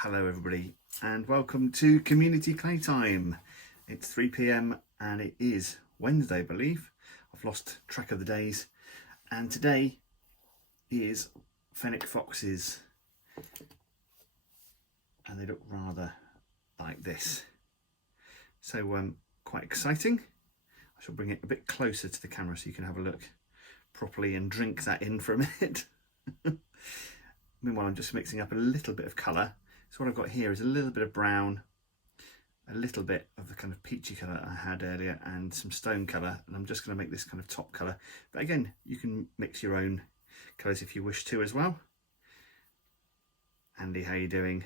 Hello everybody and welcome to Community Clay Time. It's 3 p.m. and it is Wednesday, I believe. I've lost track of the days, and today is Fennec Foxes and they look rather like this. So quite exciting. I shall bring it a bit closer to the camera so you can have a look properly and drink that in for a minute. Meanwhile, I'm just mixing up a little bit of colour. So what I've got here is a little bit of brown, a little bit of the kind of peachy colour I had earlier, and some stone colour, and I'm just going to make this kind of top colour. But again, you can mix your own colours if you wish to as well. Andy, how you doing?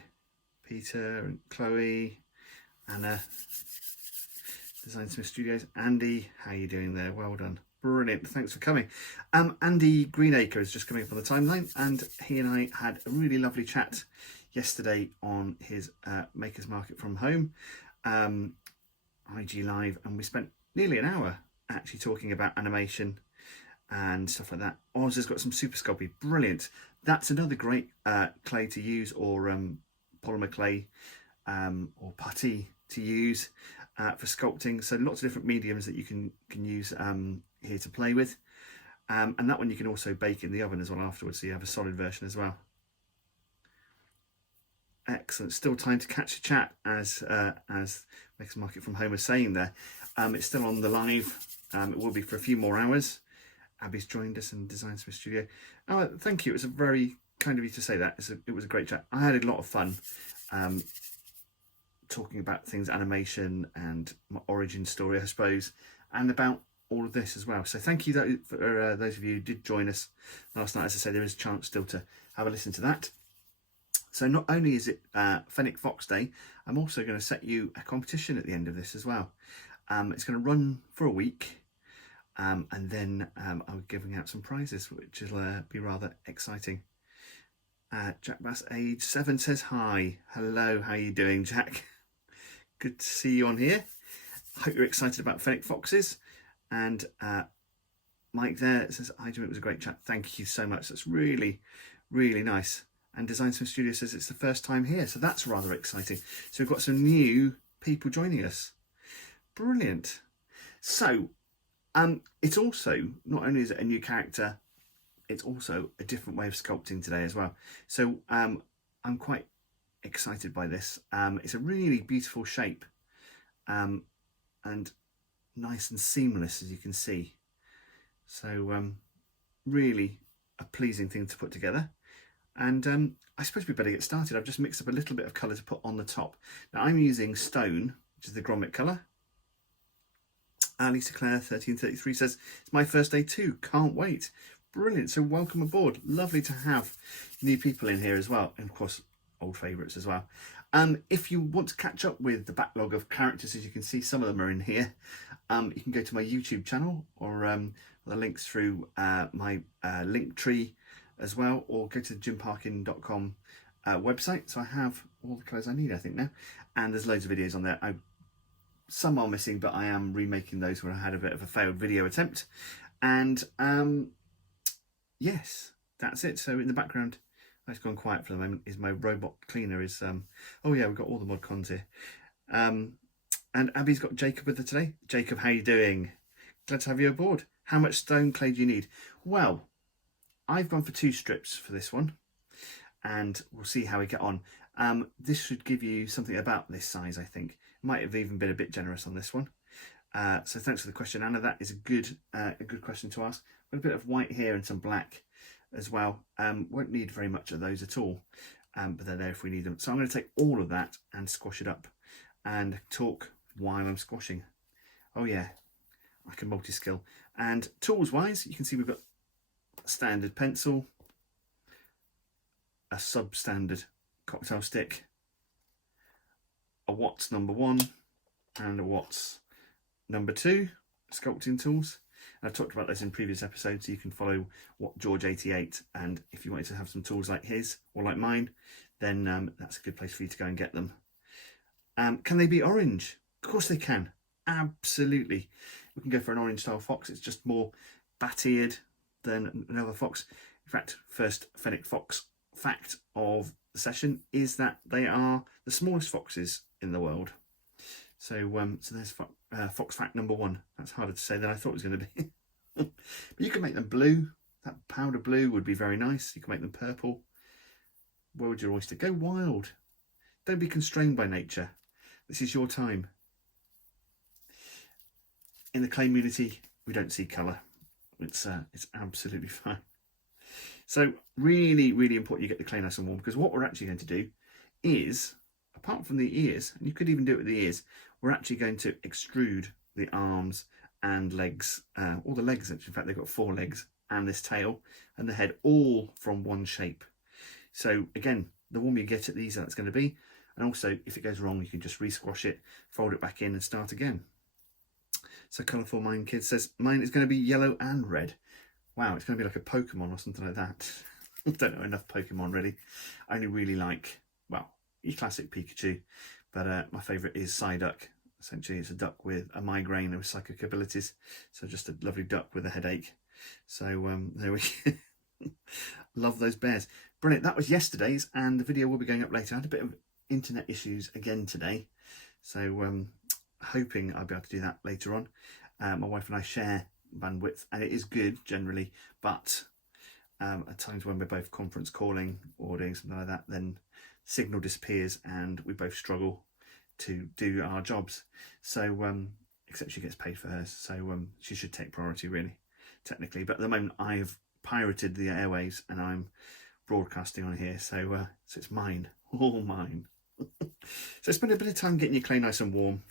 Peter and Chloe, Anna, Design Smith Studios. Andy, how you doing there? Well done. Brilliant, thanks for coming. Andy Greenacre is just coming up on the timeline, and he and I had a really lovely chat yesterday on his Makers Market from Home, IG Live, and we spent nearly an hour actually talking about animation and stuff like that. Oz has got some Super Sculpting, brilliant. That's another great clay to use, or polymer clay or putty to use for sculpting. So lots of different mediums that you can use here to play with, and that one you can also bake in the oven as well afterwards, so you have a solid version as well. Excellent. Still time to catch a chat, as Makers Market from Home is saying there. It's still on the live. It will be for a few more hours. Abby's joined us in Design Smith Studio. Oh, thank you. It was a very kind of you to say that. It was a great chat. I had a lot of fun talking about things, animation and my origin story, I suppose, and about all of this as well. So thank you for those of you who did join us last night. As I say, there is a chance still to have a listen to that. So not only is it Fennec Fox Day, I'm also going to set you a competition at the end of this as well. It's going to run for a week, and then I'll be giving out some prizes, which will be rather exciting. Jack Bass, age 7, says hi. Hello, how are you doing, Jack? Good to see you on here. I hope you're excited about Fennec Foxes. And Mike there says, hi Jim, it was a great chat. Thank you so much. That's really, really nice. And Design Smith Studio says it's the first time here, so that's rather exciting. So we've got some new people joining us. Brilliant. So it's also, not only is it a new character, it's also a different way of sculpting today as well. So I'm quite excited by this. It's a really beautiful shape, and nice and seamless, as you can see. So really a pleasing thing to put together. And I suppose we better get started. I've just mixed up a little bit of colour to put on the top. Now I'm using stone, which is the grommet colour. Lisa Claire 1333 says, it's my first day too, can't wait. Brilliant, so welcome aboard. Lovely to have new people in here as well, and of course old favourites as well. If you want to catch up with the backlog of characters, as you can see, some of them are in here, you can go to my YouTube channel, or the links through my link tree as well, or go to the jimparkyn.com website. So I have all the colours I need, I think, now, and there's loads of videos on there. Some are missing, but I am remaking those where I had a bit of a failed video attempt. And yes, that's it. So in the background, it's gone quiet for the moment, is my robot cleaner. Is oh yeah, we've got all the mod cons here. And Abby's got Jacob with her today. Jacob, how you doing? Glad to have you aboard. How much stone clay do you need? Well, I've gone for 2 strips for this one, and we'll see how we get on. This should give you something about this size, I think. Might have even been a bit generous on this one. So thanks for the question, Anna. That is a good question to ask. Got a bit of white here and some black as well. Won't need very much of those at all, but they're there if we need them. So I'm going to take all of that and squash it up and talk while I'm squashing. Oh yeah, I can multi-skill. And tools wise, you can see we've got a standard pencil, a substandard cocktail stick, a Watts number 1 and a Watts number 2 sculpting tools. And I've talked about those in previous episodes, so you can follow what George 88, and if you wanted to have some tools like his or like mine, then that's a good place for you to go and get them. Can they be orange? Of course they can, absolutely. We can go for an orange style fox. It's just more bat-eared than another fox. In fact, first Fennec Fox fact of session is that they are the smallest foxes in the world. So so there's fox fact number 1. That's harder to say than I thought it was going to be. But you can make them blue. That powder blue would be very nice. You can make them purple. Where would your oyster go? Wild. Don't be constrained by nature. This is your time. In the clay community, we don't see colour. It's absolutely fine. So really, really important you get the clay nice and warm, because what we're actually going to do is, apart from the ears, and you could even do it with the ears, we're actually going to extrude the arms and legs, all the legs actually. In fact, they've got 4 legs, and this tail and the head, all from one shape. So again, the warmer you get it, the easier that's going to be. And also, if it goes wrong, you can just re-squash it, fold it back in and start again. So Colourful Mind Kid says, mine is going to be yellow and red. Wow, it's going to be like a Pokemon or something like that. I don't know enough Pokemon really. I only really like, well, your classic Pikachu, but my favourite is Psyduck. Essentially, it's a duck with a migraine and psychic abilities. So just a lovely duck with a headache. So there we go. Love those bears. Brilliant. That was yesterday's, and the video will be going up later. I had a bit of internet issues again today, so hoping I'll be able to do that later on. My wife and I share bandwidth, and it is good generally, but at times when we're both conference calling or doing something like that, then signal disappears and we both struggle to do our jobs. So except she gets paid for hers, so she should take priority really, technically. But at the moment I've pirated the airwaves and I'm broadcasting on here, so it's mine, all mine. So spend a bit of time getting your clay nice and warm.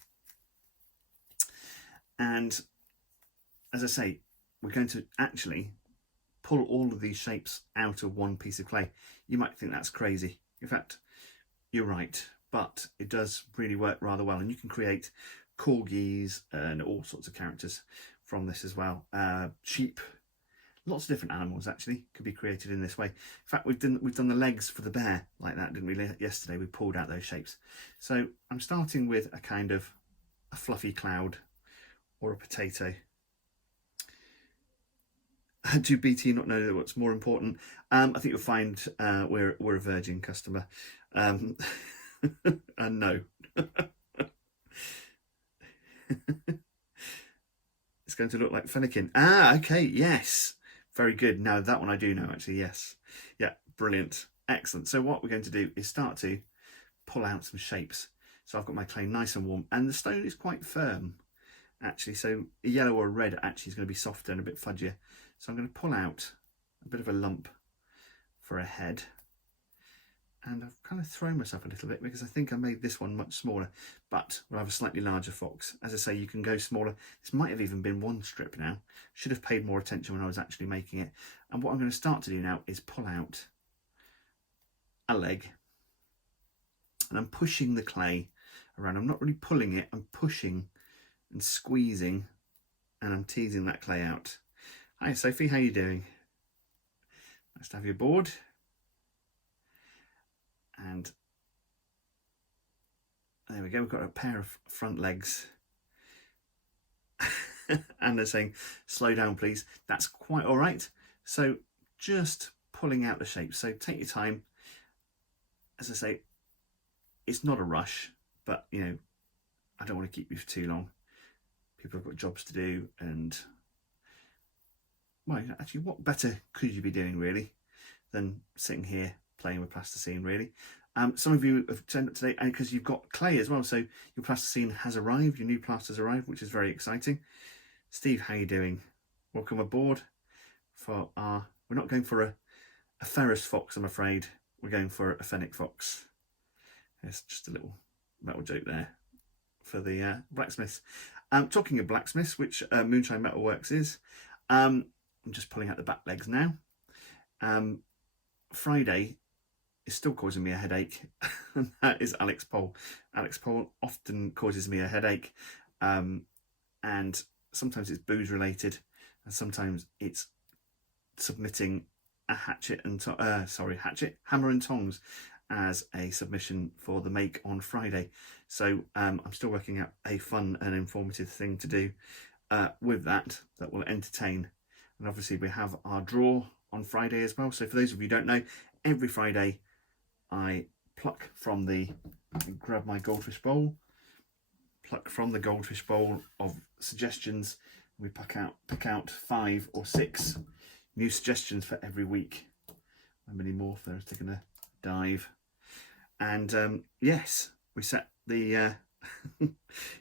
And as I say, we're going to actually pull all of these shapes out of one piece of clay. You might think that's crazy. In fact, you're right, but it does really work rather well. And you can create corgis and all sorts of characters from this as well. Sheep, lots of different animals actually could be created in this way. In fact, we've done the legs for the bear like that, didn't we? Yesterday we pulled out those shapes. So I'm starting with a kind of a fluffy cloud or a potato. Do BT not know what's more important? I think you'll find we're a virgin customer. And no. It's going to look like Fennec. Ah, okay, yes. Very good. Now that one I do know actually, yes. Yeah, brilliant. Excellent. So what we're going to do is start to pull out some shapes. So I've got my clay nice and warm, and the stone is quite firm actually. So a yellow or a red actually is going to be softer and a bit fudgier. So I'm going to pull out a bit of a lump for a head. And I've kind of thrown myself a little bit because I think I made this one much smaller, but we'll have a slightly larger fox. As I say, you can go smaller. This might have even been one strip now. Should have paid more attention when I was actually making it. And what I'm going to start to do now is pull out a leg. And I'm pushing the clay around. I'm not really pulling it, I'm pushing and squeezing, and I'm teasing that clay out. Hi Sophie, how you doing? Nice to have you aboard. And there we go, we've got a pair of front legs. And they're saying, slow down please. That's quite all right. So just pulling out the shape. So take your time. As I say, it's not a rush, but you know, I don't want to keep you for too long. People have got jobs to do, and well, actually, what better could you be doing really than sitting here playing with plasticine really. Some of you have turned up today and because you've got clay as well, so your plasticine has arrived, your new plaster's arrived, which is very exciting. Steve, how you doing? Welcome aboard for our, we're not going for a Ferris fox, I'm afraid. We're going for a Fennec Fox. It's just a little metal joke there for the blacksmiths. Talking of blacksmiths, which Moonshine Metalworks is, I'm just pulling out the back legs now. Friday is still causing me a headache, and that is Alex Pole. Alex Pole often causes me a headache, and sometimes it's booze related, and sometimes it's submitting a hammer and tongs as a submission for the make on Friday. So I'm still working out a fun and informative thing to do with that will entertain. And obviously we have our draw on Friday as well. So for those of you who don't know, every Friday I pluck from the, grab my goldfish bowl, pluck from the goldfish bowl of suggestions. We pick out 5 or 6 new suggestions for every week. How many more? There's taking a dive. And yes, we set the yeah,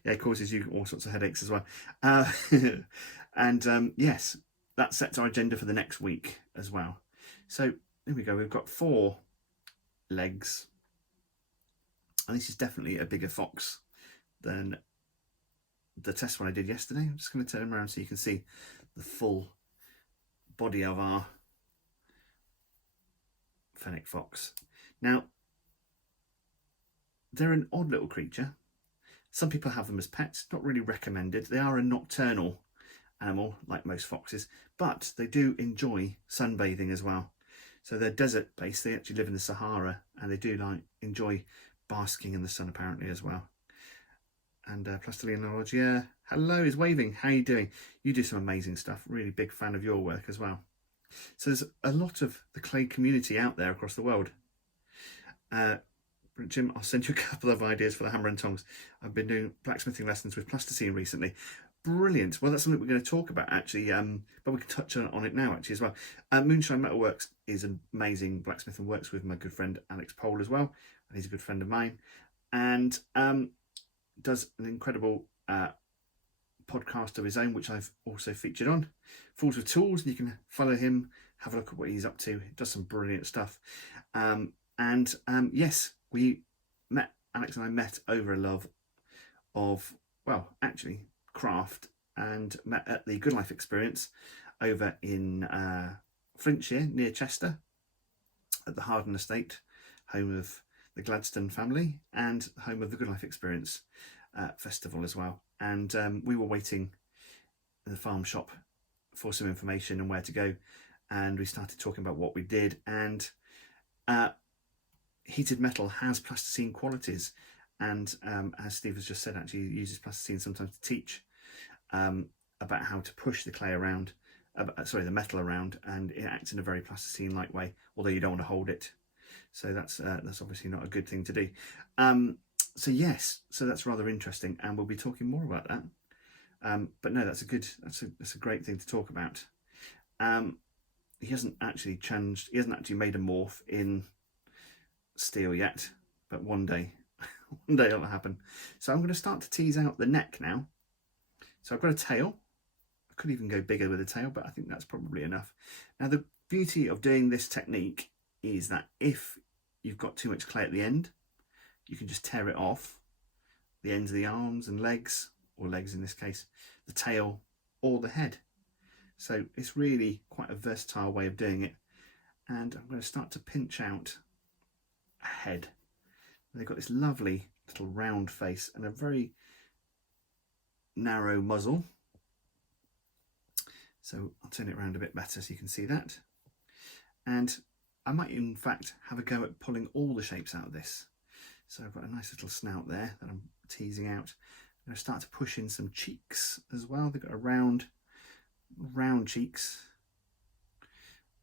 it causes you all sorts of headaches as well. And yes, that sets our agenda for the next week as well. So here we go. We've got 4 legs, and this is definitely a bigger fox than the test one I did yesterday. I'm just going to turn them around so you can see the full body of our Fennec Fox. Now, they're an odd little creature. Some people have them as pets, not really recommended. They are a nocturnal animal, like most foxes, but they do enjoy sunbathing as well. So they're desert based, they actually live in the Sahara, and they do enjoy basking in the sun apparently as well. And Plastilian Knowledge, yeah, hello, is waving. How are you doing? You do some amazing stuff. Really big fan of your work as well. So there's a lot of the clay community out there across the world. Jim, I'll send you a couple of ideas for the hammer and tongs. I've been doing blacksmithing lessons with plasticine recently. Brilliant. Well, that's something we're going to talk about actually, but we can touch on it now actually as well. Moonshine Metalworks is an amazing blacksmith and works with my good friend Alex Pole as well, and he's a good friend of mine, and does an incredible podcast of his own, which I've also featured on, Fools with Tools. You can follow him, have a look at what he's up to. He does some brilliant stuff. Yes, Alex and I met over a love of, well, actually craft, and met at the Good Life Experience over in Flintshire near Chester at the Harden Estate, home of the Gladstone family and home of the Good Life Experience festival as well. And we were waiting in the farm shop for some information and where to go, and we started talking about what we did. And heated metal has plasticine qualities, and as Steve has just said, actually uses plasticine sometimes to teach about how to push the clay around, the metal around, and it acts in a very plasticine-like way, although you don't want to hold it. So that's obviously not a good thing to do. So yes, so that's rather interesting, and we'll be talking more about that. But no, that's a great thing to talk about. He hasn't actually changed. He hasn't actually made a morph in steel yet, but one day it'll happen. So I'm going to start to tease out the neck now. So I've got a tail. I could even go bigger with a tail, but I think that's probably enough. Now the beauty of doing this technique is that if you've got too much clay at the end, you can just tear it off the ends of the arms and legs, or legs in this case, the tail or the head. So it's really quite a versatile way of doing it. And I'm going to start to pinch out a head. They've got this lovely little round face and a very narrow muzzle. So I'll turn it around a bit better so you can see that. And I might in fact have a go at pulling all the shapes out of this. So I've got a nice little snout there that I'm teasing out. I'm going to start to push in some cheeks as well. They've got a round cheeks,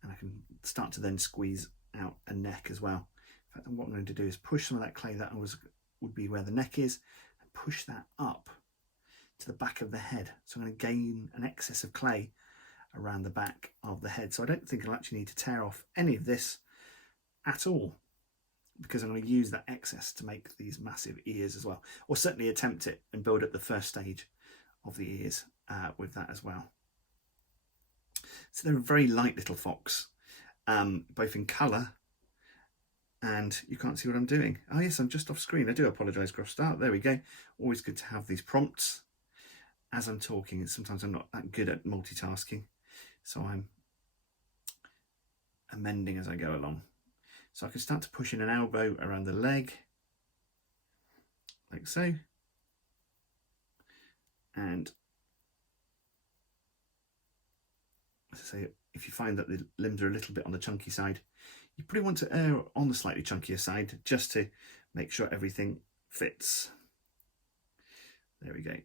and I can start to then squeeze out a neck as well. In fact, what I'm going to do is push some of that clay that would be where the neck is, and push that up to the back of the head. So I'm going to gain an excess of clay around the back of the head. So I don't think I'll actually need to tear off any of this at all, because I'm going to use that excess to make these massive ears as well, or certainly attempt it and build up the first stage of the ears with that as well. So they're a very light little fox, both in colour, and you can't see what I'm doing. Oh yes, I'm just off screen. I do apologise, Gruff Start. There we go. Always good to have these prompts as I'm talking, and sometimes I'm not that good at multitasking, so I'm amending as I go along. So I can start to push in an elbow around the leg, like so. And as I say, if you find that the limbs are a little bit on the chunky side, you probably want to err on the slightly chunkier side, just to make sure everything fits. There we go.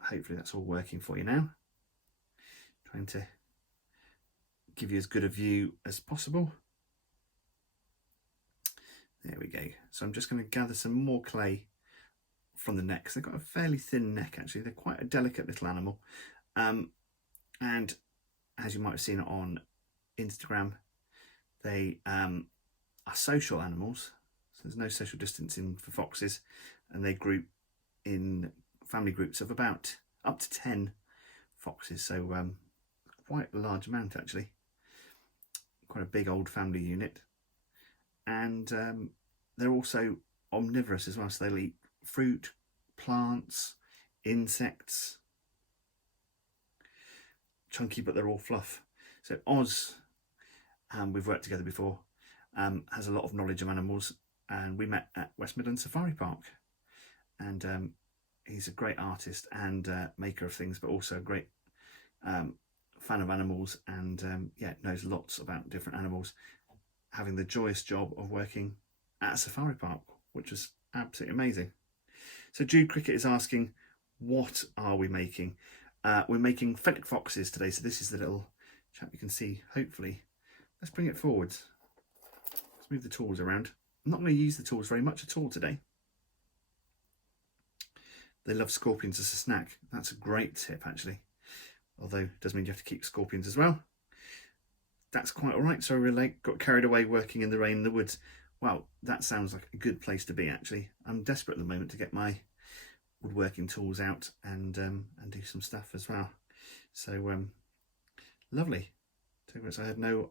Hopefully that's all working for you now. Trying to give you as good a view as possible. There we go. So I'm just going to gather some more clay from the neck. They've got a fairly thin neck actually. They're quite a delicate little animal. And as you might have seen on Instagram, they are social animals. So there's no social distancing for foxes, and they group in family groups of about up to 10 foxes. So quite a large amount actually. Quite a big old family unit. And they're also omnivorous as well, so they'll eat fruit, plants, insects. Chunky, but they're all fluff. So Oz, we've worked together before, has a lot of knowledge of animals, and we met at West Midlands Safari Park. And he's a great artist and maker of things, but also a great fan of animals, and yeah, knows lots about different animals, having the joyous job of working at a safari park, which was absolutely amazing. So Jude Cricket is asking, what are we making? We're making Fennec Foxes today. So this is the little chap you can see, hopefully. Let's bring it forwards. Let's move the tools around. I'm not going to use the tools very much at all today. They love scorpions as a snack. That's a great tip actually. Although it does mean you have to keep scorpions as well. That's quite all right. So we got carried away working in the rain in the woods. Well, that sounds like a good place to be actually. I'm desperate at the moment to get my woodworking tools out and do some stuff as well. So lovely. So I had no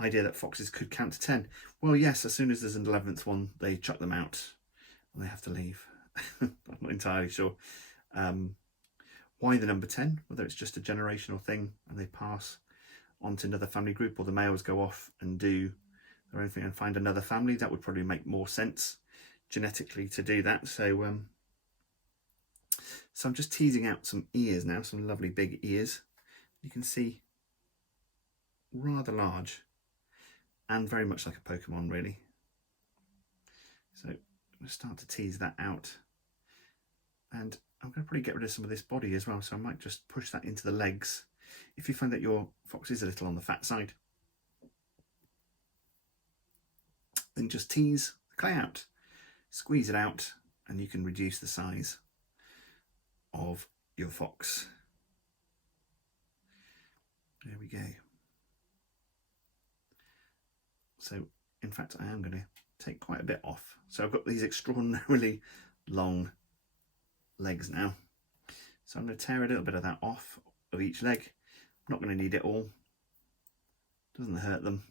idea that foxes could count to 10. Well, yes, as soon as there's an 11th one, they chuck them out and they have to leave. I'm not entirely sure why the number 10, whether it's just a generational thing and they pass on to another family group, or the males go off and do their own thing and find another family. That would probably make more sense genetically to do that. So I'm just teasing out some ears now, some lovely big ears. You can see rather large and very much like a Pokemon really. So I'm going to start to tease that out, and I'm going to probably get rid of some of this body as well, so I might just push that into the legs. If you find that your fox is a little on the fat side, then just tease the clay out, squeeze it out, and you can reduce the size of your fox. There we go. So in fact I am going to take quite a bit off. So I've got these extraordinarily long legs now. So I'm going to tear a little bit of that off of each leg. I'm not going to need it all. Doesn't hurt them.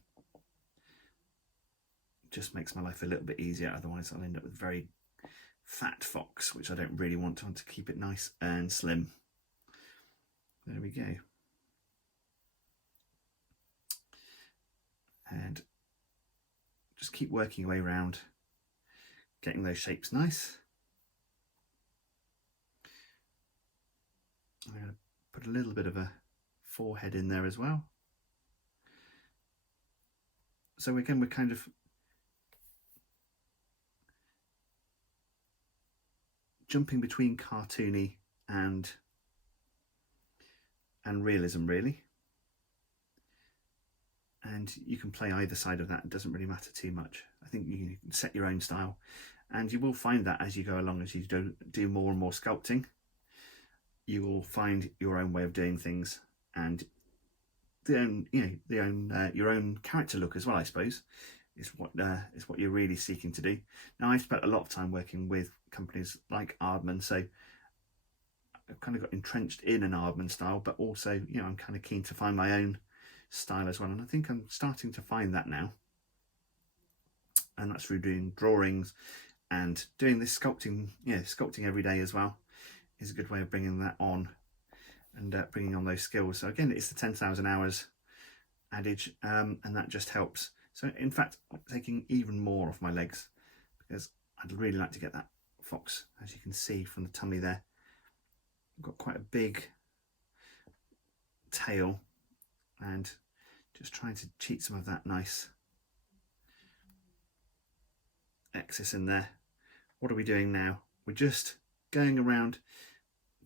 Just makes my life a little bit easier, otherwise I'll end up with a very fat fox, which I don't really want. I want to keep it nice and slim. There we go. And just keep working your way around, getting those shapes nice. I'm going to put a little bit of a forehead in there as well. So again, we're kind of jumping between cartoony and realism really. And you can play either side of that. It doesn't really matter too much. I think you can set your own style, and you will find that as you go along, as you do more and more sculpting, you will find your own way of doing things, and your own character look as well, I suppose, is what you're really seeking to do. Now, I've spent a lot of time working with companies like Aardman, so I've kind of got entrenched in an Aardman style, but also, I'm kind of keen to find my own style as well, and I think I'm starting to find that now, and that's through doing drawings and doing this sculpting. Sculpting every day as well is a good way of bringing that on and bringing on those skills. So again, it's the 10,000 hours adage, and that just helps. So in fact, I'm taking even more off my legs because I'd really like to get that fox, as you can see from the tummy there. I've got quite a big tail, and just trying to cheat some of that nice excess in there. What are we doing now? We're just going around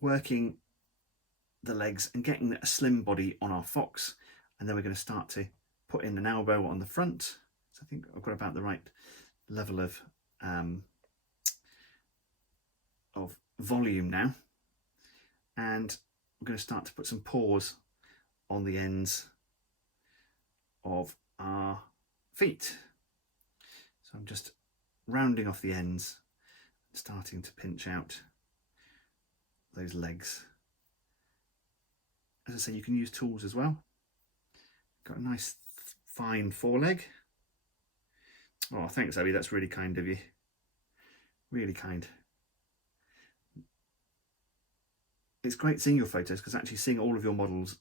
working the legs and getting a slim body on our fox, and then we're going to start to put in an elbow on the front. So I think I've got about the right level of volume now, and I'm going to start to put some paws on the ends of our feet. So I'm just rounding off the ends, starting to pinch out those legs. As I say, you can use tools as well. Got a nice fine foreleg. Oh, thanks, Abby, that's really kind of you. Really kind. It's great seeing your photos, because actually seeing all of your models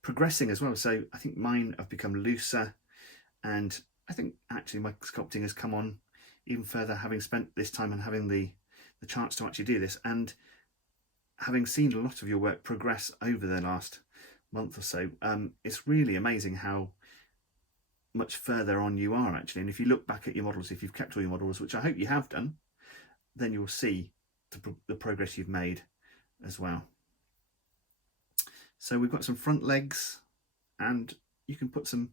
progressing as well. So I think mine have become looser, and I think actually my sculpting has come on even further, having spent this time and having the chance to actually do this, and having seen a lot of your work progress over the last month or so. It's really amazing how much further on you are actually. And if you look back at your models, if you've kept all your models, which I hope you have done, then you'll see the progress you've made as well. So we've got some front legs, and you can put some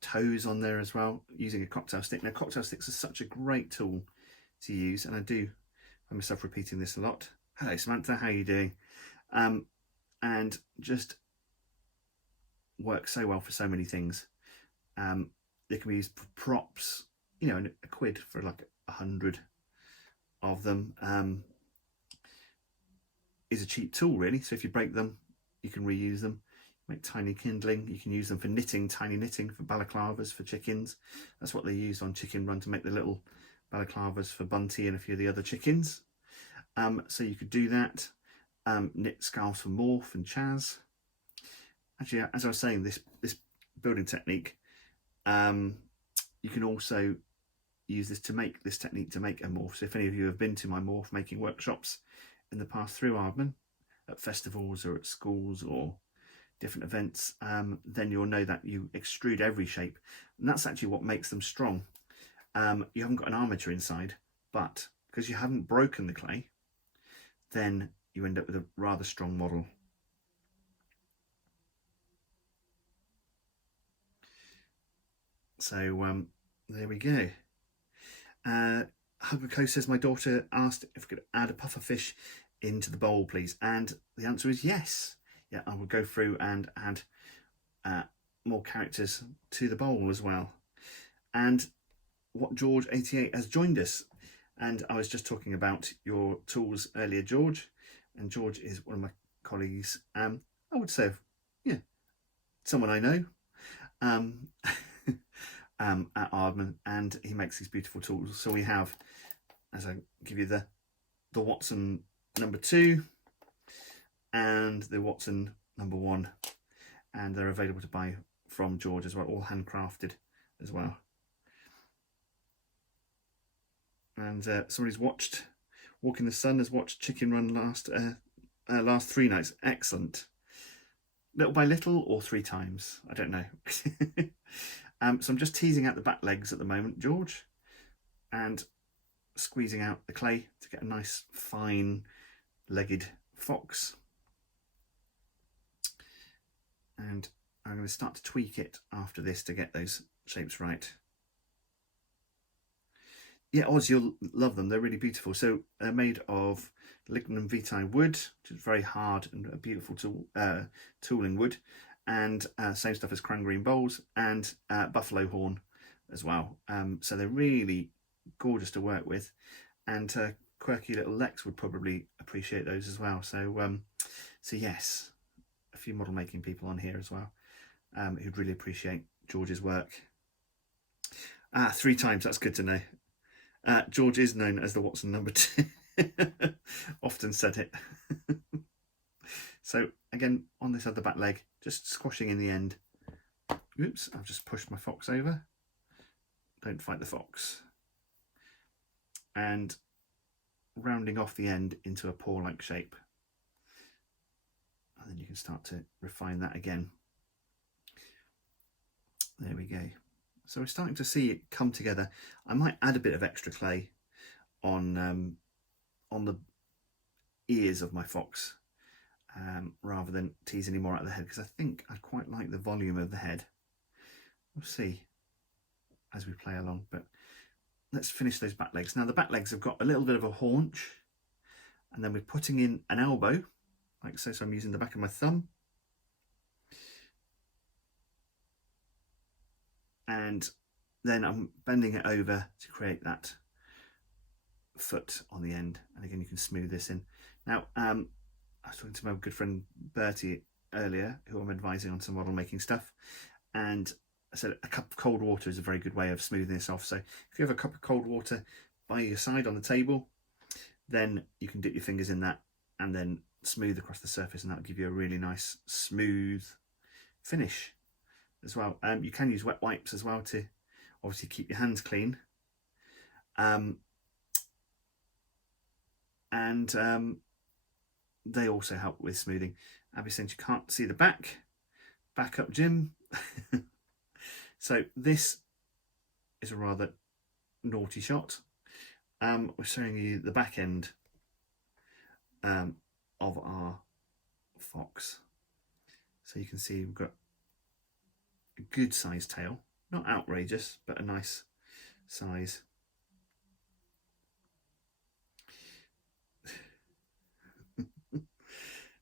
toes on there as well using a cocktail stick. Now, cocktail sticks are such a great tool to use, and I do find myself repeating this a lot. Hello Samantha, how are you doing? And just works so well for so many things. They can be used for props, you know, a quid for like 100 of them. Is a cheap tool really, so if you break them you can reuse them. Make tiny kindling. You can use them for knitting, tiny knitting, for balaclavas for chickens. That's what they used on Chicken Run, to make the little balaclavas for Bunty and a few of the other chickens. So you could do that. Knit scarves for Morph and Chaz. Actually, as I was saying, this building technique, you can also use this technique to make a morph. So if any of you have been to my morph making workshops in the past through Aardman, at festivals or at schools or different events, then you'll know that you extrude every shape, and that's actually what makes them strong. You haven't got an armature inside, but because you haven't broken the clay, then you end up with a rather strong model. So there we go. Hugako says, my daughter asked if we could add a puffer fish into the bowl, please. And the answer is yes. Yeah, I will go through and add more characters to the bowl as well. And what George 88 has joined us. And I was just talking about your tools earlier, George. And George is one of my colleagues. I would say, yeah, someone I know. At Aardman, and he makes these beautiful tools. So we have, as I give you the Watson #2 and the Watson #1, and they're available to buy from George as well, all handcrafted as well. And somebody's watched Walk in the Sun, has watched Chicken Run last 3 nights. Excellent. Little by little or 3 times, I don't know. So I'm just teasing out the back legs at the moment, George, and squeezing out the clay to get a nice fine legged fox. And I'm going to start to tweak it after this to get those shapes right. Yeah, Oz, you'll love them. They're really beautiful. So they're made of lignum vitae wood, which is very hard and a beautiful tooling wood. And same stuff as cranberry bowls, and buffalo horn as well. So they're really gorgeous to work with, and quirky little Lex would probably appreciate those as well. So so yes, a few model making people on here as well who'd really appreciate George's work. 3 times, that's good to know. George is known as the Watson #2. Often said it. So again, on this other back leg, just squashing in the end. Oops, I've just pushed my fox over. Don't fight the fox. And rounding off the end into a paw-like shape. And then you can start to refine that again. There we go. So we're starting to see it come together. I might add a bit of extra clay on the ears of my fox, rather than tease any more out of the head, because I think I quite like the volume of the head. We'll see. as we play along. But let's finish those back legs. Now the back legs have got a little bit of a haunch, and then we're putting in an elbow, like so. So I'm using the back of my thumb. And then I'm bending it over to create that foot on the end. And again, you can smooth this in. Now, I was talking to my good friend Bertie earlier, who I'm advising on some model making stuff. And I said a cup of cold water is a very good way of smoothing this off. So if you have a cup of cold water by your side on the table, then you can dip your fingers in that and then smooth across the surface, and that'll give you a really nice smooth finish as well. You can use wet wipes as well to obviously keep your hands clean. They also help with smoothing. Abby saying you can't see the back. Back up, Jim. So this is a rather naughty shot. We're showing you the back end of our fox. So you can see we've got a good sized tail, not outrageous, but a nice size.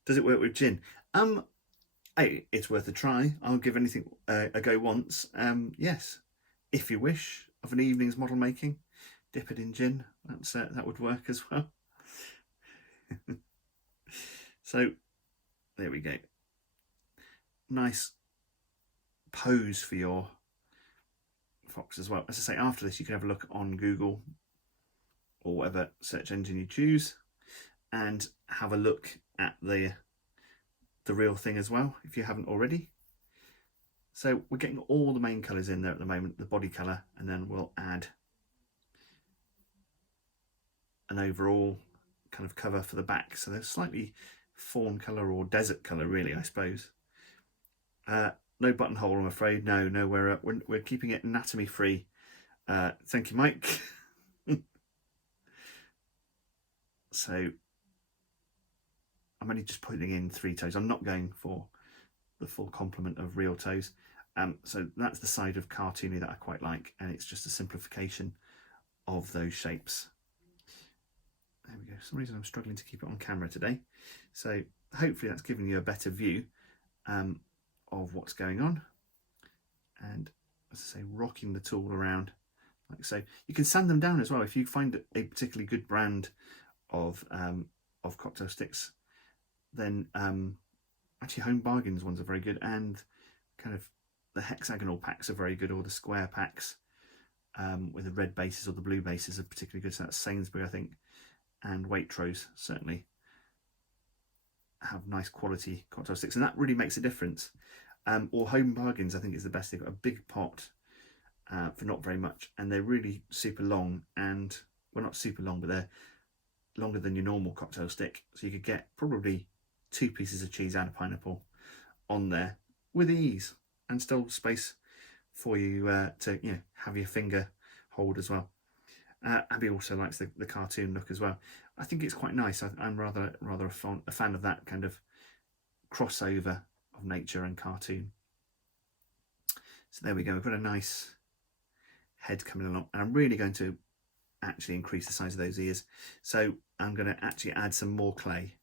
Does it work with gin? Hey, it's worth a try. I'll give anything a go once. Yes, if you wish, of an evening's model making, dip it in gin. That would work as well. So there we go. Nice pose for your fox as well. As I say, after this you can have a look on Google or whatever search engine you choose and have a look at the real thing as well, if you haven't already. So we're getting all the main colours in there at the moment, the body colour, and then we'll add an overall kind of cover for the back. So there's slightly fawn colour or desert colour really, I suppose. No buttonhole, I'm afraid. No, we're keeping it anatomy free. Thank you, Mike. So I'm only just putting in 3 toes. I'm not going for the full complement of real toes. So that's the side of cartoony that I quite like, and it's just a simplification of those shapes. There we go. For some reason I'm struggling to keep it on camera today. So hopefully that's given you a better view of what's going on. And as I say, rocking the tool around like so. You can sand them down as well if you find a particularly good brand of cocktail sticks. Then actually Home Bargains ones are very good, and kind of the hexagonal packs are very good, or the square packs with the red bases or the blue bases are particularly good. So that's Sainsbury, I think, and Waitrose certainly have nice quality cocktail sticks, and that really makes a difference. Or Home Bargains, I think, is the best. They've got a big pot for not very much, and they're really super long, and well, not super long, but they're longer than your normal cocktail stick, so you could get probably 2 pieces of cheese and a pineapple on there with ease, and still space for you to have your finger hold as well. Abby also likes the cartoon look as well. I think it's quite nice. I'm rather a fan of that kind of crossover of nature and cartoon. So there we go. We've got a nice head coming along, and I'm really going to actually increase the size of those ears. So I'm going to actually add some more clay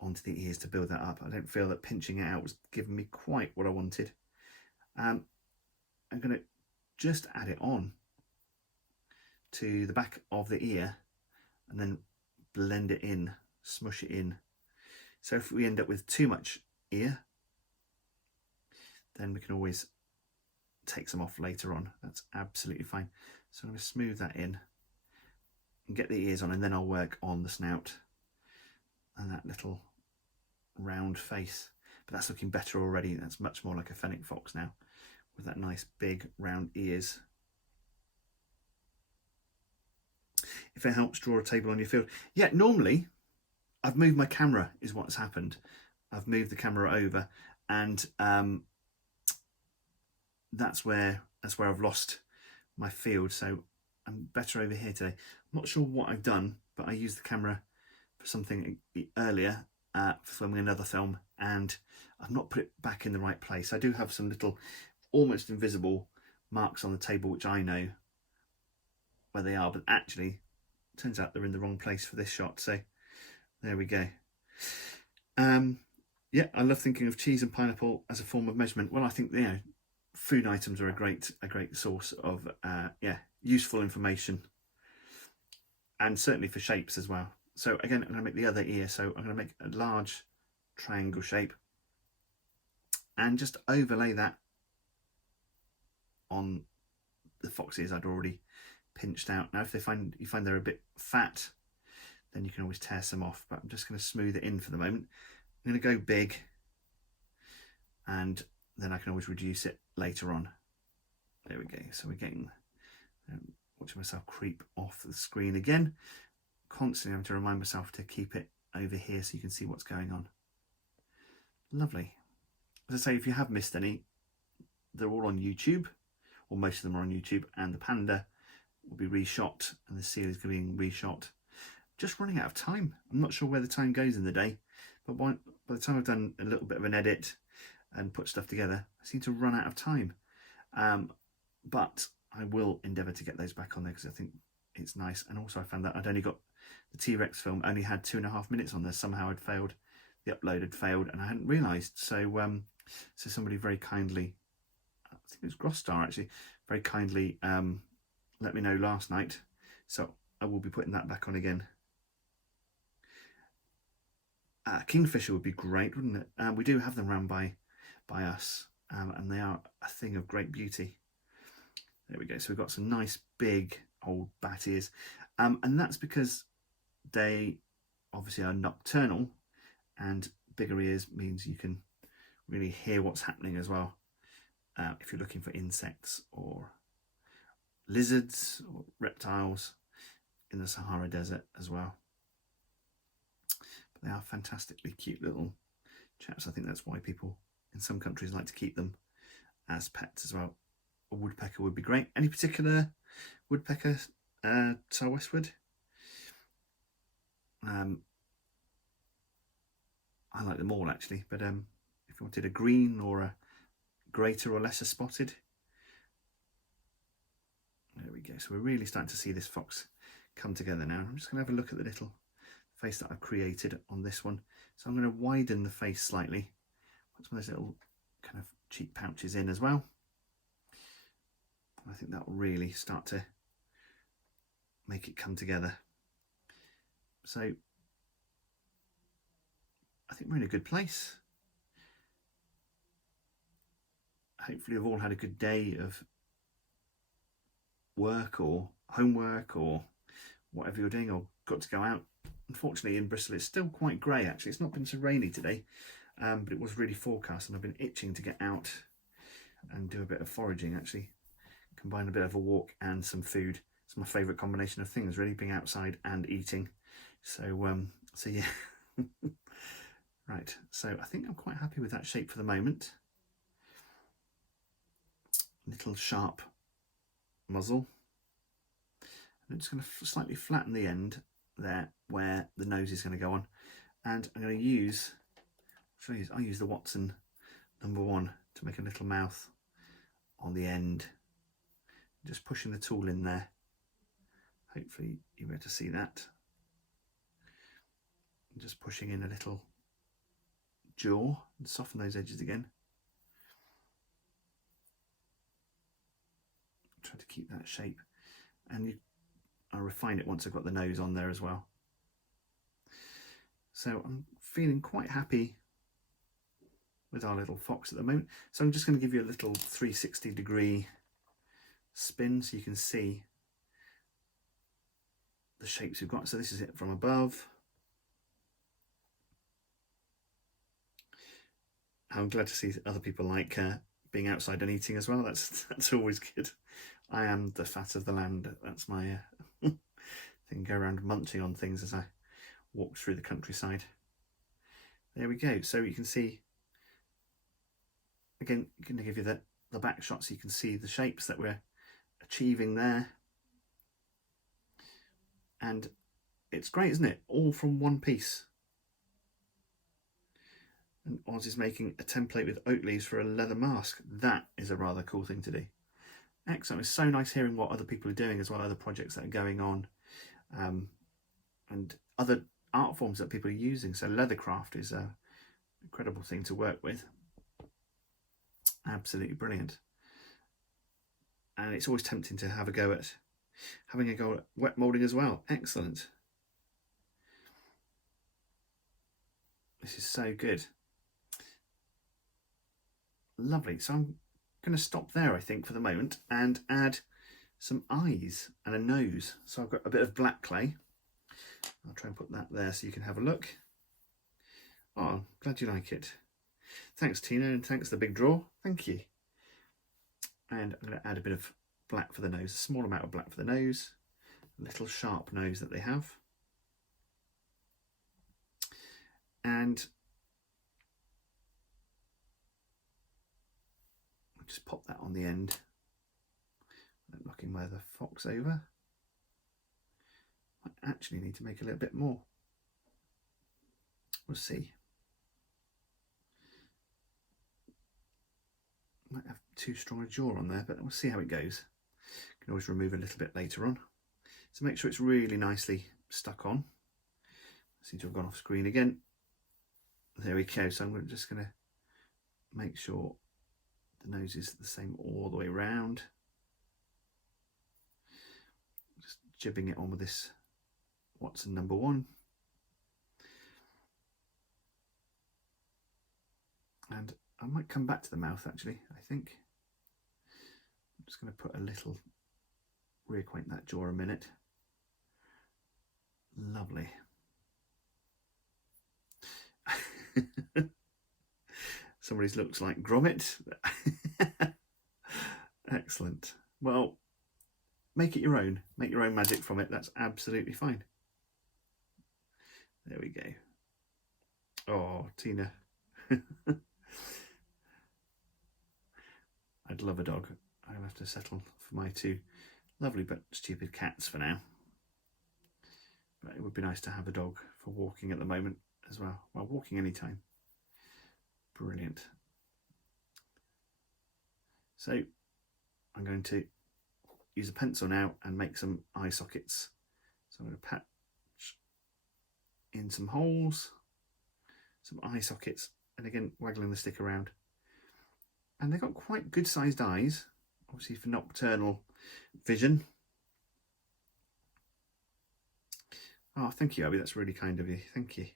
onto the ears to build that up. I don't feel that pinching it out was giving me quite what I wanted. I'm going to just add it on to the back of the ear and then blend it in, smush it in. So if we end up with too much ear, then we can always take some off later on. That's absolutely fine. So I'm going to smooth that in and get the ears on, and then I'll work on the snout and that little round face. But that's looking better already. That's much more like a Fennec Fox now, with that nice big round ears. If it helps, draw a table on your field. Yeah, normally I've moved my camera is what's happened. I've moved the camera over, and that's where I've lost my field. So I'm better over here today. I'm not sure what I've done, but I used the camera for something earlier for filming another film, and I've not put it back in the right place. I do have some little almost invisible marks on the table which I know where they are, but actually turns out they're in the wrong place for this shot. So there we go. Yeah, I love thinking of cheese and pineapple as a form of measurement. Well, I think, you know, food items are a great source of useful information, and certainly for shapes as well. So again, I'm going to make the other ear. So I'm going to make a large triangle shape and just overlay that on the fox ears I'd already pinched out. Now, if you find they're a bit fat, then you can always tear some off, but I'm just going to smooth it in for the moment. I'm going to go big, and then I can always reduce it later on. There we go. So we're getting, watching myself creep off the screen again, constantly having to remind myself to keep it over here so you can see what's going on. Lovely. As I say, if you have missed any, they're all on YouTube, or most of them are on YouTube, and the panda will be reshot and the seal is being reshot. Just running out of time. I'm not sure where the time goes in the day, but by the time I've done a little bit of an edit and put stuff together, I seem to run out of time. But I will endeavour to get those back on there because I think it's nice. And also I found that I'd only got the T-Rex film only had 2.5 minutes on there. Somehow I'd failed, the upload had failed, and I hadn't realised. So so somebody very kindly, I think it was Grostar actually, very kindly let me know last night. So I will be putting that back on again. Kingfisher would be great, wouldn't it? We do have them round by us, and they are a thing of great beauty. There we go. So we've got some nice big old bat ears, and that's because they obviously are nocturnal, and bigger ears means you can really hear what's happening as well. If you're looking for insects or lizards or reptiles in the Sahara Desert as well. But they are fantastically cute little chaps. I think that's why people in some countries like to keep them as pets as well. A woodpecker would be great. Any particular woodpecker southwestward? I like them all actually, but if you wanted a green or a greater or lesser spotted, there we go. So we're really starting to see this fox come together now. I'm just going to have a look at the little face that I've created on this one. So I'm going to widen the face slightly. Put some of those little kind of cheek pouches in as well. I think that will really start to make it come together. So I think we're in a good place. Hopefully we've all had a good day of work or homework or whatever you're doing, or got to go out. Unfortunately in Bristol it's still quite grey actually. It's not been so rainy today, but it was really forecast, and I've been itching to get out and do a bit of foraging actually. Combine a bit of a walk and some food. It's my favourite combination of things really, being outside and eating. So so yeah. Right, so I think I'm quite happy with that shape for the moment. Little sharp muzzle. I'm just going to slightly flatten the end there where the nose is going to go on, and I'm going to use, I'll use the Watson #1 to make a little mouth on the end. Just pushing the tool in there. Hopefully you'll be able to see that. Just pushing in a little jaw and soften those edges again. Try to keep that shape, and I'll refine it once I've got the nose on there as well. So I'm feeling quite happy with our little fox at the moment. So I'm just going to give you a little 360-degree spin so you can see the shapes we've got. So this is it from above. I'm glad to see other people like being outside and eating as well. That's always good. I am the fat of the land. That's my thing. Go around munching on things as I walk through the countryside. There we go. So you can see, again, I'm going to give you the back shot so you can see the shapes that we're achieving there. And it's great, isn't it? All from one piece. And Oz is making a template with oak leaves for a leather mask. That is a rather cool thing to do. Excellent. It's so nice hearing what other people are doing as well, other projects that are going on, and other art forms that people are using. So leathercraft is an incredible thing to work with. Absolutely brilliant. And it's always tempting to have a go at having a go at wet moulding as well. Excellent. This is so good. Lovely. So I'm going to stop there, I think, for the moment, and add some eyes and a nose. So I've got a bit of black clay. I'll try and put that there so you can have a look. Oh, glad you like it. Thanks, Tina, and thanks the big draw. Thank you. And I'm going to add a bit of black for the nose, a small amount of black for the nose, a little sharp nose that they have. And I'll just pop that on the end, knocking my other fox over. I actually need to make a little bit more. We'll see. Might have too strong a jaw on there, but we'll see how it goes. Can always remove a little bit later on. So make sure it's really nicely stuck on. Seems to have gone off screen again. There we go. So I'm just going to make sure the nose is the same all the way around. Just jibbing it on with this Watson #1. And I might come back to the mouth actually, I think. I'm just going to put a little, reacquaint that jaw a minute. Lovely. Somebody's looks like Gromit. Excellent. Well, make it your own. Make your own magic from it. That's absolutely fine. There we go. Oh, Tina. I'd love a dog. I'll have to settle for my two lovely but stupid cats for now. But it would be nice to have a dog for walking at the moment as well. Well, walking anytime. Brilliant. So I'm going to use a pencil now and make some eye sockets. So I'm going to patch in some holes, some eye sockets, and again waggling the stick around. And they've got quite good sized eyes, obviously for nocturnal vision. Oh, thank you, Abby, that's really kind of you, thank you.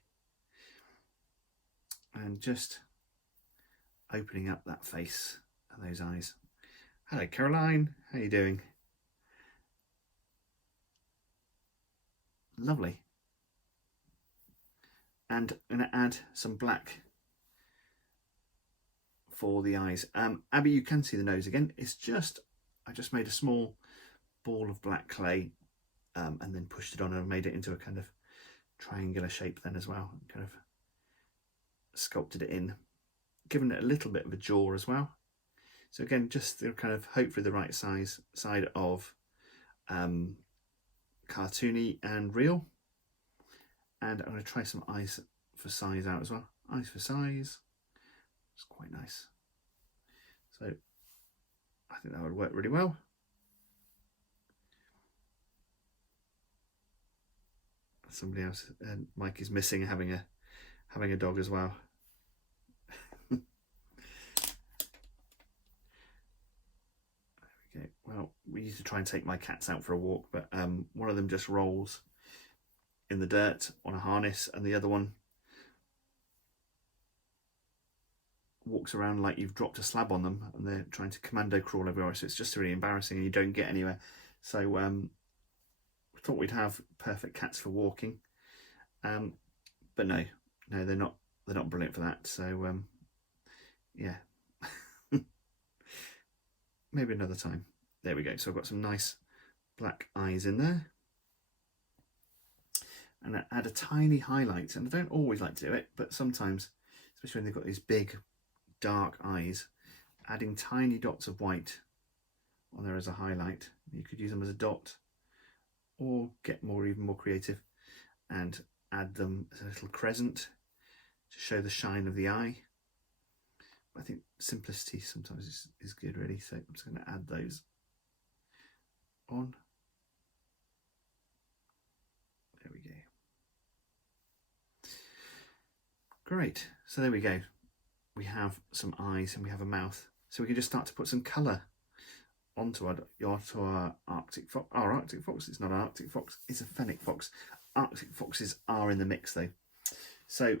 And just opening up that face and those eyes. Hello Caroline, how are you doing? Lovely. And I'm going to add some black for the eyes. Abby, you can see the nose again. It's just, I just made a small ball of black clay and then pushed it on and made it into a kind of triangular shape then as well. Kind of sculpted it in, given it a little bit of a jaw as well. So again, just the kind of hopefully the right side of cartoony and real. And I'm going to try some eyes for size out as well. Eyes for size. It's quite nice. So I think that would work really well. Somebody else, Mike is missing having a dog as well. Okay, well, we used to try and take my cats out for a walk, but one of them just rolls in the dirt on a harness and the other one walks around like you've dropped a slab on them and they're trying to commando crawl everywhere, so it's just really embarrassing and you don't get anywhere. So we thought we'd have perfect cats for walking, but no, they're not brilliant for that. So yeah, maybe another time. There we go. So I've got some nice black eyes in there, and I add a tiny highlight. And I don't always like to do it, but sometimes, especially when they've got these big dark eyes, adding tiny dots of white on there as a highlight. You could use them as a dot, or get even more creative and add them as a little crescent to show the shine of the eye. I think simplicity sometimes is good, really. So I'm just going to add those on. There we go. Great. So there we go. We have some eyes and we have a mouth. So we can just start to put some colour onto our Arctic fox. Our Arctic fox, it's not an Arctic fox, it's a Fennec Fox. Arctic foxes are in the mix though. So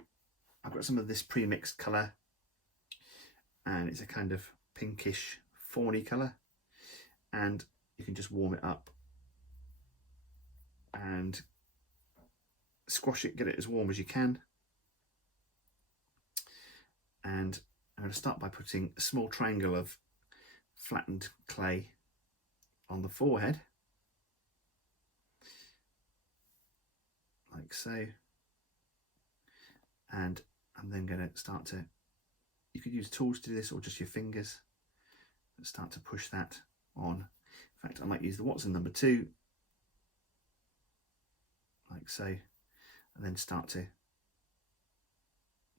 I've got some of this pre-mixed colour, and it's a kind of pinkish fawny colour, and you can just warm it up and squash it, get it as warm as you can. And I'm going to start by putting a small triangle of flattened clay on the forehead, like so. And I'm then going to start to, you could use tools to do this or just your fingers, and start to push that on. In fact, I might use the Watson number 2, like so, and then start to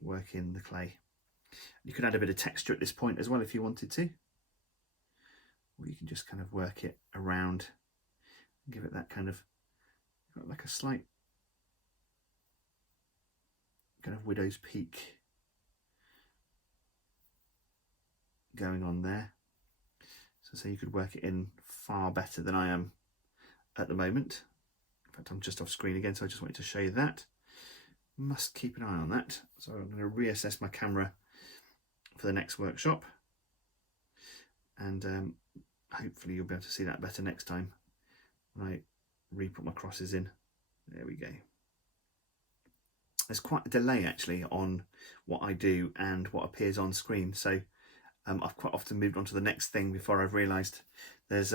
work in the clay. You could add a bit of texture at this point as well if you wanted to, or you can just kind of work it around and give it that kind of, like a slight kind of widow's peak going on there. So you could work it in far better than I am at the moment. In fact, I'm just off screen again, so I just wanted to show you that. Must keep an eye on that. So I'm going to reassess my camera for the next workshop, and hopefully you'll be able to see that better next time when I re-put my crosses in. There we go. There's quite a delay actually on what I do and what appears on screen, so I've quite often moved on to the next thing before I've realised there's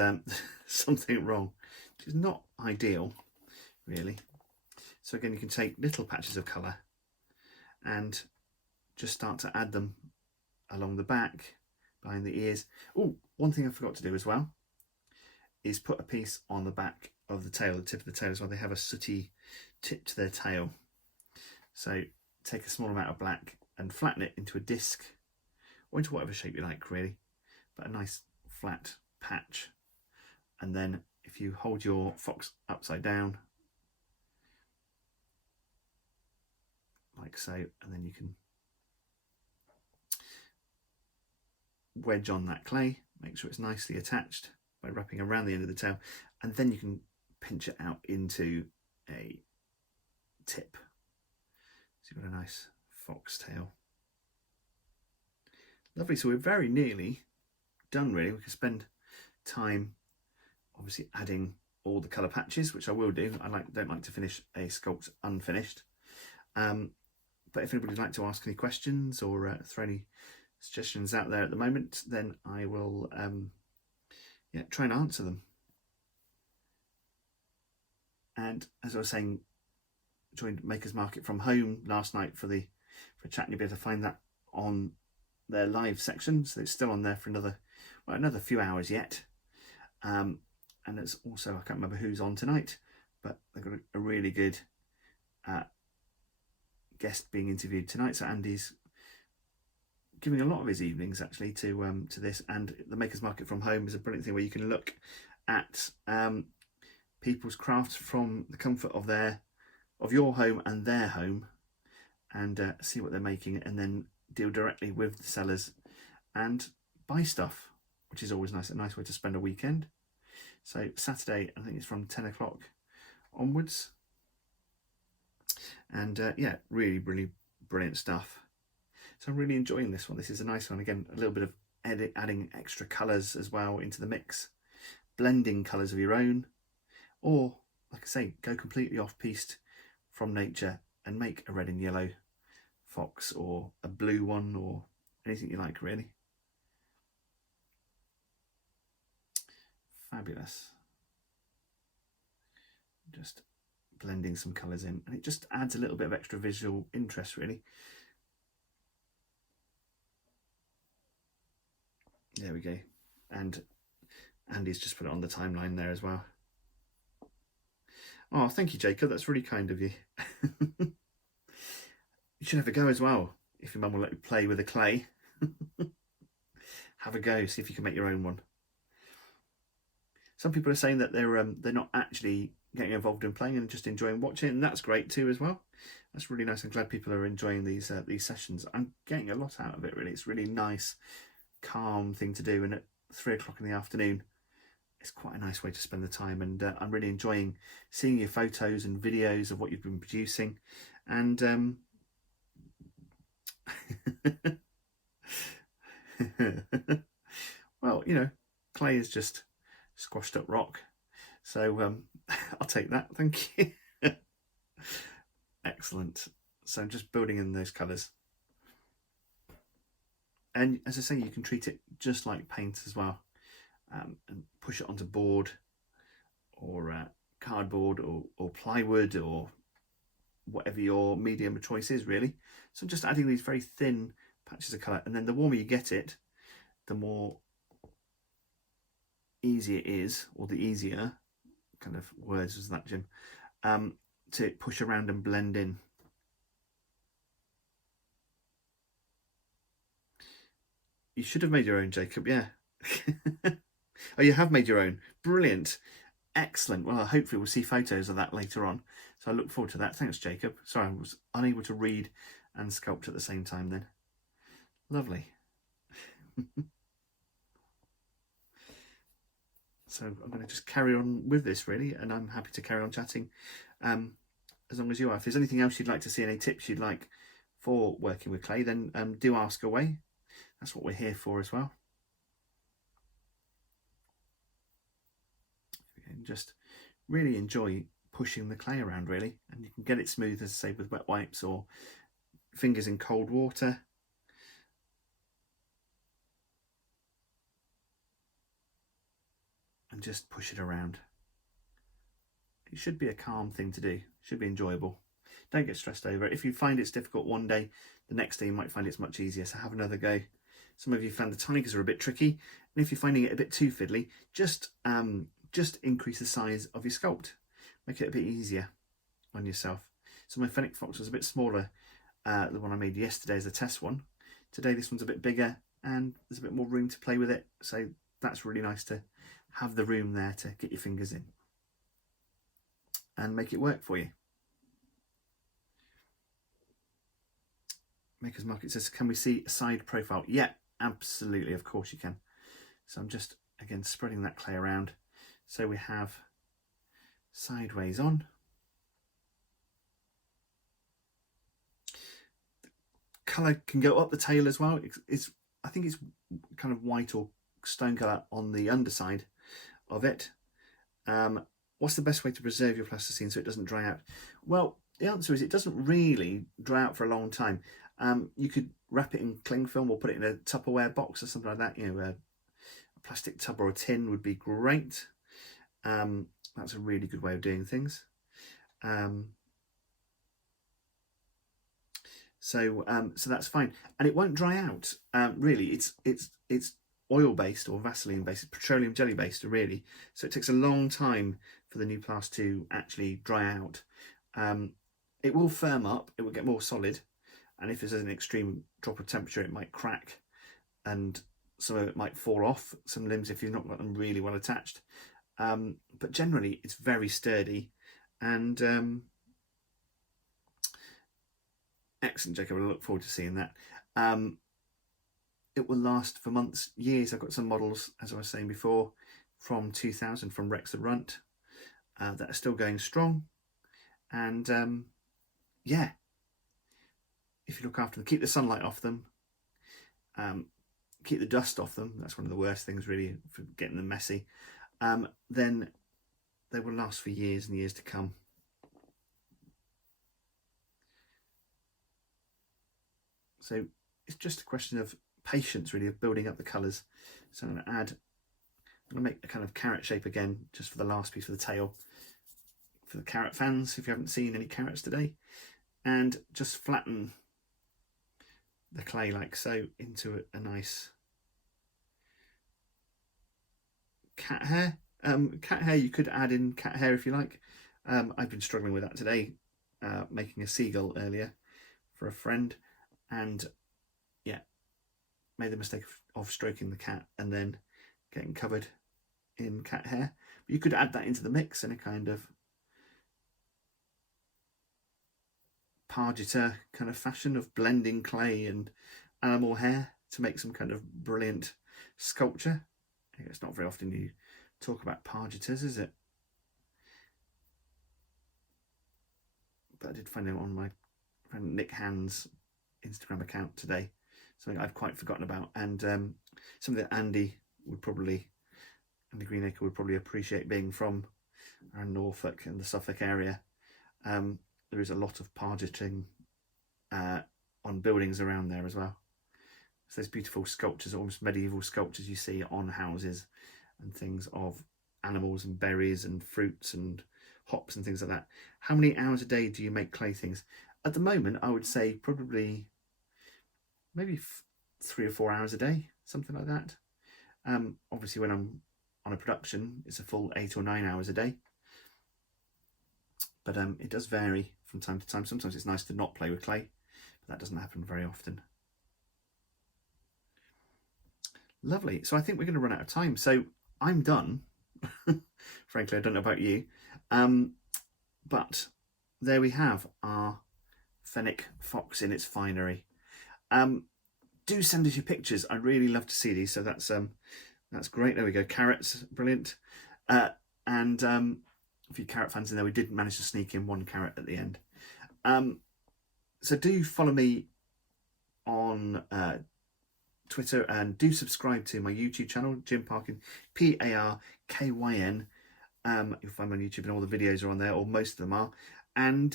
something wrong, which is not ideal really. So again, you can take little patches of colour and just start to add them along the back, behind the ears. Oh, one thing I forgot to do as well is put a piece on the back of the tail, the tip of the tail as well. They have a sooty tip to their tail. So take a small amount of black and flatten it into a disc, or into whatever shape you like really, but a nice flat patch. And then if you hold your fox upside down, like so, and then you can wedge on that clay, make sure it's nicely attached by wrapping around the end of the tail, and then you can pinch it out into a tip. So you've got a nice fox tail. Lovely. So we're very nearly done really. We can spend time obviously adding all the colour patches, which I will do. Don't like to finish a sculpt unfinished. But if anybody'd like to ask any questions or throw any suggestions out there at the moment, then I will try and answer them. And as I was saying, joined Makers Market from home last night for a chat, and you'll be able to find that on their live section. So it's still on there for another few hours yet. And it's also, I can't remember who's on tonight, but they've got a really good guest being interviewed tonight. So Andy's giving a lot of his evenings actually to this, and the Makers Market from home is a brilliant thing where you can look at people's crafts from the comfort of your home and their home, and see what they're making, and then deal directly with the sellers and buy stuff, which is always nice. A nice way to spend a weekend. So Saturday, I think it's from 10 o'clock onwards, and yeah, really brilliant stuff. So I'm really enjoying this one. This is a nice one. Again, a little bit of adding extra colours as well into the mix, blending colours of your own, or like I say, go completely off-piste from nature and make a red and yellow fox or a blue one, or anything you like really. Fabulous. Just blending some colours in, and it just adds a little bit of extra visual interest really. There we go. And Andy's just put it on the timeline there as well. Oh, thank you, Jacob. That's really kind of you. You should have a go as well. If your mum will let you play with the clay, have a go. See if you can make your own one. Some people are saying that they're not actually getting involved in playing and just enjoying watching, and that's great too as well. That's really nice. I'm glad people are enjoying these sessions. I'm getting a lot out of it, really. It's really nice, calm thing to do, and at 3 o'clock in the afternoon, it's quite a nice way to spend the time. And I'm really enjoying seeing your photos and videos of what you've been producing. And well, you know, clay is just squashed up rock, so I'll take that, thank you. Excellent. So I'm just building in those colours, and as I say, you can treat it just like paint as well, and push it onto board or cardboard or plywood or whatever your medium of choice is, really. So I'm just adding these very thin patches of colour, and then the warmer you get it, the more easy it is, or the easier, kind of words was that, Jim, to push around and blend in. You should have made your own, Jacob, yeah. Oh, you have made your own. Brilliant. Excellent. Well, hopefully we'll see photos of that later on. So I look forward to that. Thanks, Jacob. Sorry, I was unable to read and sculpt at the same time then. Lovely. So I'm going to just carry on with this, really, and I'm happy to carry on chatting as long as you are. If there's anything else you'd like to see, any tips you'd like for working with clay, then do ask away. That's what we're here for as well. And just really enjoy pushing the clay around, really, and you can get it smooth, as I say, with wet wipes or fingers in cold water. And just push it around. It should be a calm thing to do. It should be enjoyable. Don't get stressed over it. If you find it's difficult one day, the next day you might find it's much easier, so have another go. Some of you found the tigers are a bit tricky, and if you're finding it a bit too fiddly, just increase the size of your sculpt. Make it a bit easier on yourself. So my Fennec Fox was a bit smaller, the one I made yesterday as a test one. Today this one's a bit bigger, and there's a bit more room to play with it, so that's really nice to have the room there to get your fingers in and make it work for you. Maker's Market says, can we see a side profile? Yeah, absolutely, of course you can. So I'm just, again, spreading that clay around. So we have sideways on. Colour can go up the tail as well. I think it's kind of white or stone colour on the underside of it. What's the best way to preserve your plasticine so it doesn't dry out? Well, the answer is it doesn't really dry out for a long time. You could wrap it in cling film or put it in a Tupperware box or something like that. You know, a plastic tub or a tin would be great. That's a really good way of doing things. So that's fine, and it won't dry out. Really, it's oil based or Vaseline based, petroleum jelly based, really. So it takes a long time for the new plaster to actually dry out. It will firm up, it will get more solid, and if there's an extreme drop of temperature, it might crack, and some of it might fall off, some limbs if you've not got them really well attached. But generally, it's very sturdy, and excellent, Jacob. I look forward to seeing that. It will last for months, years. I've got some models, as I was saying before, from 2000 from Rex and Runt that are still going strong. And yeah, if you look after them, keep the sunlight off them, keep the dust off them. That's one of the worst things, really, for getting them messy. Then they will last for years and years to come. So it's just a question of patience, really, of building up the colours. So I'm going to make a kind of carrot shape again, just for the last piece of the tail, for the carrot fans, if you haven't seen any carrots today, and just flatten the clay like so into a nice cat hair. Cat hair, you could add in cat hair if you like. I've been struggling with that today, making a seagull earlier for a friend, and yeah, made the mistake of stroking the cat and then getting covered in cat hair. But you could add that into the mix in a kind of Pargeter kind of fashion of blending clay and animal hair to make some kind of brilliant sculpture. It's not very often you talk about Pargeters, is it? But I did find them on my friend Nick Hand's Instagram account today, something I've quite forgotten about, and something that Andy Greenacre would probably appreciate, being from around Norfolk and the Suffolk area. There is a lot of pargeting on buildings around there as well. So those beautiful sculptures, almost medieval sculptures you see on houses and things of animals and berries and fruits and hops and things like that. How many hours a day do you make clay things? At the moment, I would say probably maybe 3 or 4 hours a day, something like that. Obviously, when I'm on a production, it's a full 8 or 9 hours a day. But it does vary from time to time. Sometimes it's nice to not play with clay, but that doesn't happen very often. Lovely. So I think we're going to run out of time. So I'm done. Frankly, I don't know about you. But there we have our Fennec Fox in its finery. Do send us your pictures. I'd really love to see these. So that's great. There we go. Carrots, brilliant. And a few carrot fans in there. We did manage to sneak in one carrot at the end. So do follow me on Twitter, and do subscribe to my YouTube channel, Jim Parkyn, Parkyn. You'll find me on YouTube, and all the videos are on there, or most of them are. And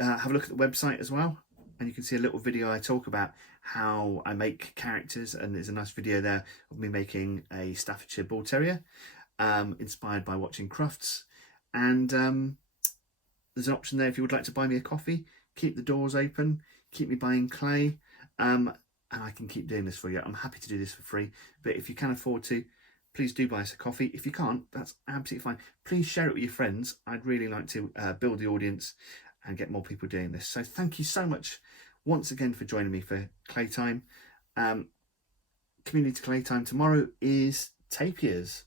have a look at the website as well, and you can see a little video I talk about how I make characters, and there's a nice video there of me making a Staffordshire Bull Terrier, inspired by watching Crufts. And there's an option there if you would like to buy me a coffee. Keep the doors open, keep me buying clay, and I can keep doing this for you. I'm happy to do this for free, but if you can afford to, please do buy us a coffee. If you can't, that's absolutely fine. Please share it with your friends. I'd really like to build the audience and get more people doing this. So thank you so much once again for joining me for Clay Time. Community Clay Time tomorrow is tapirs.